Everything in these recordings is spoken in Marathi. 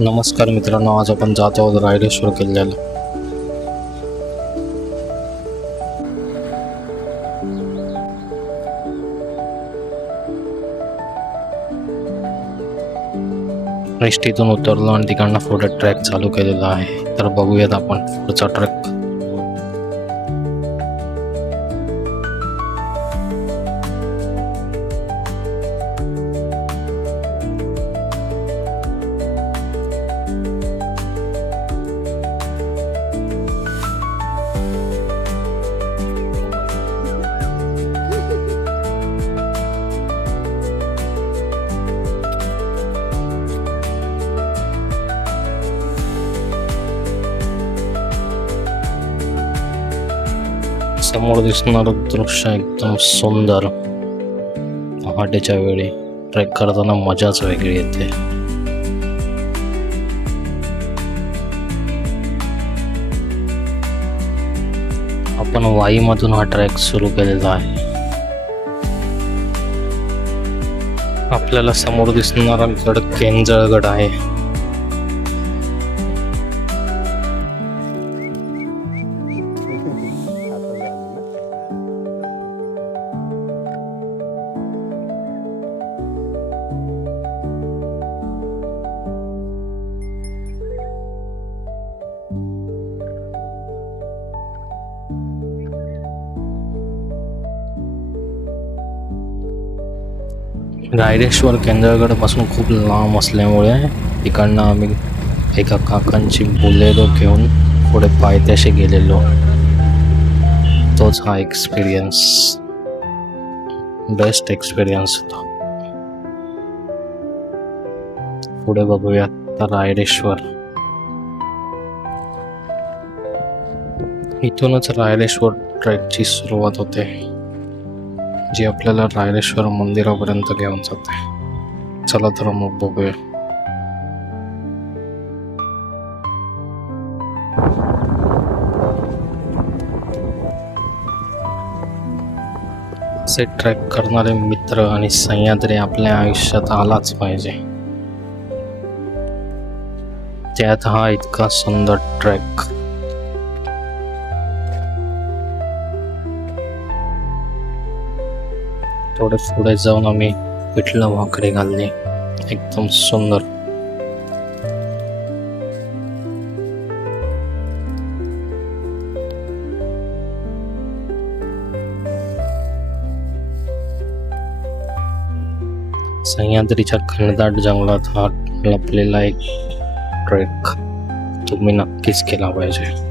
नमस्कार मित्रांनो, आज आपण जात आहोत रायरेश्वर किल्ल्याला. एसटीतून उतरलो आणि तिकडनं पुढे ट्रॅक चालू केलेला आहे. तर बघूयात आपण पुढचा ट्रॅक. समोर दिसणारं दृश्य एकदम सुंदर. पहाटेच्या वेळी ट्रेक करताना मजाच वेगळी येते. आपण वाईमधून हा ट्रेक सुरू केलेला आहे. आपल्याला समोर दिसणारा गड केंजळगड आहे. रायरेश्वर केंद्रगड पासून खूप लांब असल्यामुळे तिकडनं आम्ही एका काकांची बोलेरो घेऊन पुढे पायथ्याशी गेलेलो. तोच हा एक्सपिरियन्स, बेस्ट एक्सपिरियन्स होता. पुढे बघूयात रायरेश्वर. इथूनच रायरेश्वर ट्रेकची सुरुवात होते, जी आपल्याला रायरेश्वर मंदिरापर्यंत घेऊन जाते. चला तर मग बघूया. असे ट्रेक करणारे मित्र आणि सह्याद्री आपल्या आयुष्यात आलाच पाहिजे. त्यात हा इतका सुंदर ट्रेक. थोडे पुढे जाऊन आम्ही पिठलं भाकरी घालली, एकदम सुंदर. सह्याद्रीच्या घनदाट जंगलात हा लपलेला एक ट्रेक तुम्ही नक्कीच केला पाहिजे.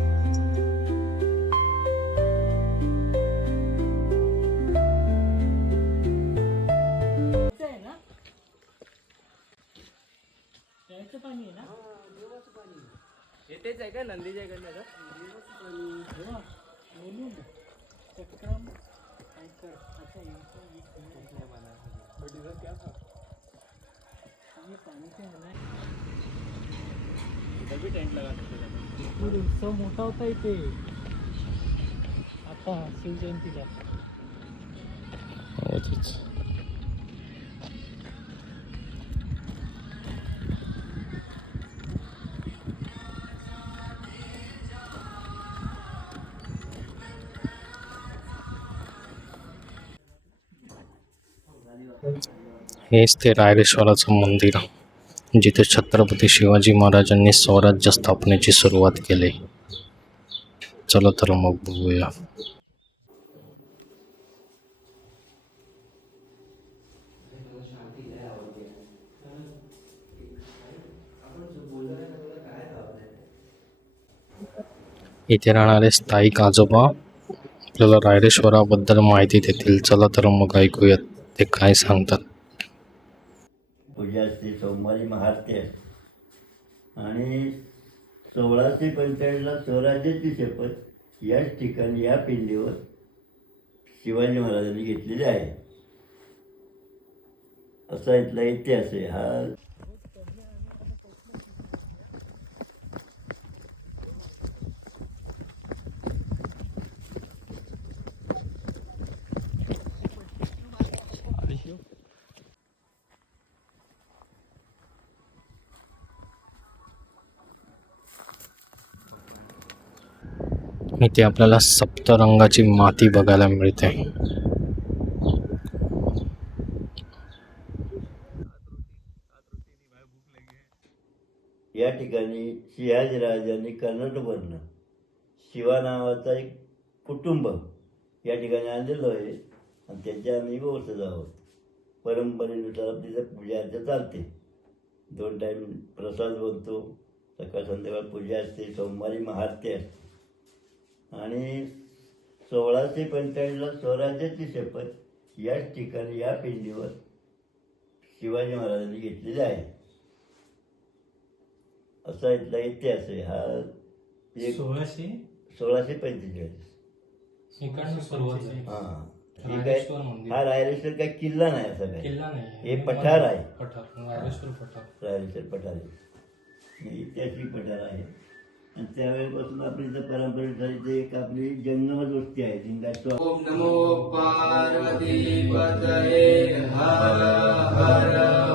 येतेच आहे का नंदीच्या इकडनं? उत्सव मोठा होता इथे आता शिवजयंतीला. हेच ते रायरेश्वराचं मंदिर, जिथे छत्रपती शिवाजी महाराजांनी स्वराज्य स्थापनेची सुरुवात केली. चला तर मग बघूया. इथे राहणारे स्थायिक आजोबा आपल्याला रायरेश्वराबद्दल माहिती देतील. चला तर मग ऐकूयात ते काय सांगतात. पूजा असते, सोमवारी महाआरती असते आणि 1645ला स्वराज्याची शपथ याच ठिकाणी, या पिंडीवर शिवाजी महाराजांनी घेतलेली आहे, असा इथला इतिहास आहे. हा इथे आपल्याला सप्तरंगाची माती बघायला मिळते. या ठिकाणी सिंहाजीराजांनी कर्नाटकवरनं शिवा नावाचा एक कुटुंब या ठिकाणी आणलेलं आहे आणि त्यांच्या आम्ही व्यवस्थित आहोत. परंपरेनुसार आपली जर पूजा अर्चा चालते. 2 टाईम प्रसाद बनतो, सकाळ संध्याकाळ पूजा असते, सोमवारी महाआरती असते. आणि 1645ला स्वराज्याची शपथ याच ठिकाणी या पिंडीवर शिवाजी महाराजांनी घेतलेली आहे. असा इथला इतिहास आहे. हा एक 1645. इकडनं सुरुवात झाली. हां, ठीक रायरेश्वर आहे. मंदिर. हा रायरेश्वर काही किल्ला नाही असा काय, किल्ला नाही, हे पठार आहे. पठार, रायरेश्वर पठार. रायरेश्वर पठार आहे, हे ऐतिहासिक पठार आहे. आणि त्यावेळेपासून आपली जर परंपरेनुसार इथे एक आपली जंगमच वस्ती आहे लिंगाची. ओम नमो पार्वती पतये हर हर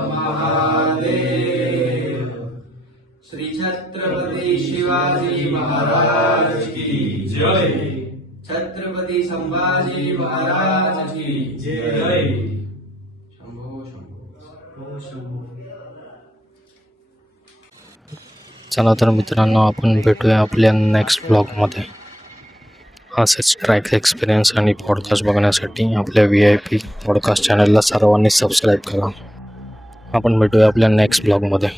महादेव. श्री छत्रपती शिवाजी महाराज की जय. छत्रपती संभाजी महाराज की जय. शंभो शंभो. चला तर मित्रांनो, आपण भेटूया आपल्या नेक्स्ट ब्लॉगमध्ये. असेच ट्रॅक एक्सपिरियन्स आणि पॉडकास्ट बघण्यासाठी आपल्या VIP पॉडकास्ट चॅनलला सर्वांनी सबस्क्राईब करा. आपण भेटूया आपल्या नेक्स्ट ब्लॉगमध्ये.